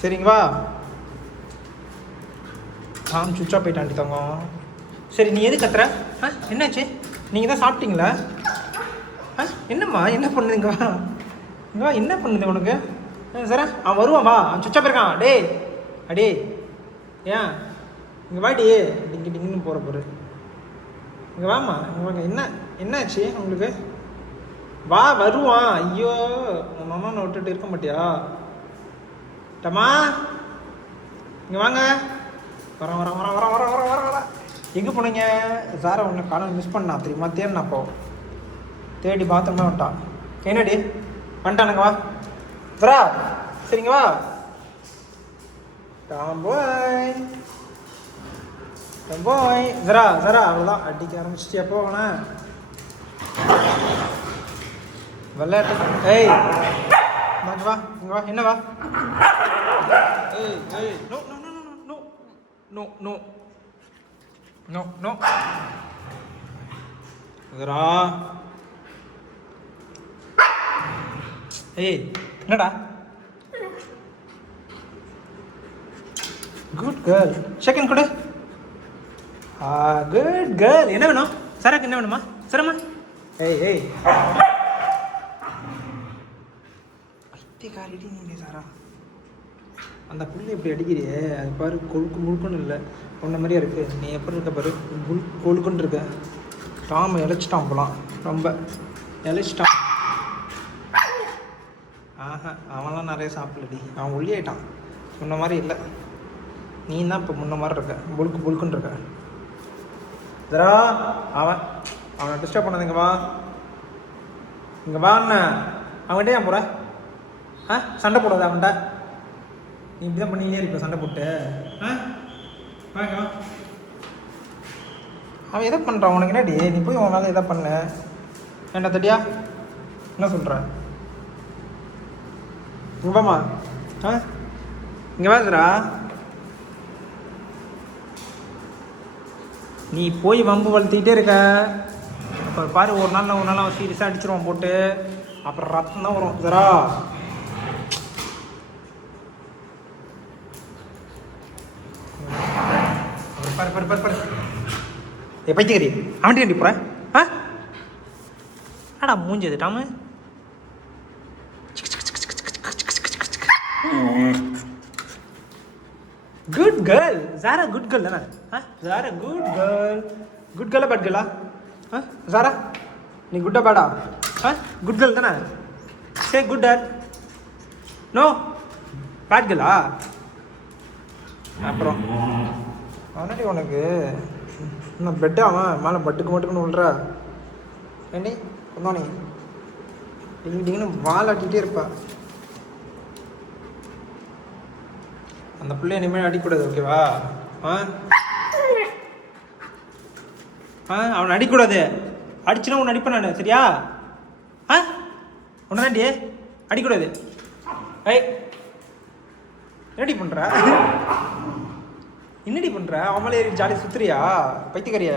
சரிங்களா? சுவிட்ச் ஆஃப் போயிட்டாண்டி தங்கம். சரி நீ எது கத்துற? என்னாச்சு? நீங்கள் தான் சாப்பிட்டீங்களா? என்னம்மா என்ன பண்ணுதுங்க? இங்கே என்ன பண்ணுது உனக்கு? சார் அவன் வருவான் வா, அவன் சுவிட்ச் ஆஃப் இருக்கான். டே அடே ஏன் இங்கே வாடி, டிங்கு டிங்குன்னு போகிற பொரு. இங்கே வாம்மா, இங்கே வாங்க. என்னாச்சு உங்களுக்கு? வா வருவான். ஐயோ உன் அம்மா விட்டுட்டு இருக்க மாட்டியா? டமா இங்கே வாங்க. வர எங்கே போனீங்க? சாரை உன்னை காண மிஸ் பண்ணா தெரியுமா? தேடினா அப்போ தேடி பாத்ரூம்னா வந்துட்டான். என்னடி வந்துட்டானுங்க? வா வரா. சரிங்க வா. போய் ஜரா அவ்வளோதான். அடிக்க ஆரம்பிச்சிட்டியா? போவண்ணா விளையாட்டு. ஏய் இங்கே வா, இங்கே வா. என்ன வா? ஏய் no no no no no no no no Zara. ஏய் என்னடா? Good girl. செகண்ட் கொடு. Good girl. என்ன வேணும் சராக்கு? என்ன வேணுமா? சரிம்மா. ஏய் காரிடி நீ சாரா. அந்த புள்ளி எப்படி அடிக்கிறியே அது பாரு. கொழுக்கு முழுக்குன்னு இல்லை, உன்ன மாதிரியா இருக்கு. நீ எப்படி இருக்க பாரு, கொழுக்குன்னு இருக்க. டாம் இழைச்சிட்டான் போலாம், ரொம்ப இழைச்சிட்டான். அவன்லாம் நிறைய சாப்பிடலடி, அவன் ஒல்லியாயிட்டான். முன்ன மாதிரி இல்லை. நீ தான் இப்போ முன்ன மாதிரி இருக்க, புழுக்குன்னு இருக்க. இதரா அவனை டிஸ்டர்ப் பண்ணாத. இங்கே வா, இங்கே வாண்ண. அவன்கிட்ட ஏன் போகிற? சண்டை போடாத அவன்கிட்ட. நீ இப்படி தான் பண்ணிக்கிட்டே இருப்ப சண்டை போட்டு. வாங்க. அவன் எதை பண்ணுறான் உனக்கு? என்னடி நீ போய் அவன் மேலே எதை பண்ண? ஏண்டா தட்டியா என்ன சொல்கிற? இங்கே வாமா. இங்கே வாதுரா. நீ போய் வம்பு வளர்த்திக்கிட்டே இருக்க. அப்புறம் பாரு ஒரு நாள் அவன் சீரியஸாக அடிச்சிருவான் போட்டு. அப்புறம் ரத்தம் தான் வரும். இதரா பாரு. பைத்தியக்காரி அவன்ட்டு ஏண்டி போகிறேன்? ஆடா மூஞ்சது டாமு. Good girl Zara. Good girl தானே? Zara good girl. குட் கேர்ளா பேட் கேர்ளா? ஜாரா நீ குட்டா பேடா? குட் கேர்ள் தானே? சே குட் டேட். நோ பேட் கேர்ளா? அப்புறம் அவனாடி உனக்கு இன்னும் பெட்டு. அவன் மேலே பட்டுக்குன்னு விழுற. ஏண்டி கொண்டானி டிங்குன்னு வாலாட்டிகிட்டே இருப்பா. அந்த பிள்ளைய இனிமேல் அடிக்கூடாது, ஓகேவா? அவனை அடிக்கூடாது. அடிச்சுனா உன்னை அடிப்பேன் நான், சரியா? உன்னை தாண்டி அடிக்கூடாது. என்னடி பண்ணுற? என்னடி பண்ணுற? அவன் மேலே ஜாலியாக சுற்றுறியா? பைத்தியக்காரியா?